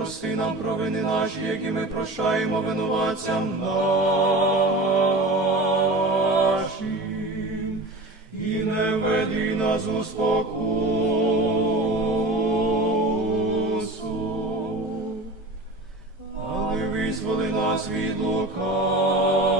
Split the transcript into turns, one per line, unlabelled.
прости нам провини наші, які ми прощаємо винуватцям нашим, і не веди нас у спокусу, але визволи нас від лукавого.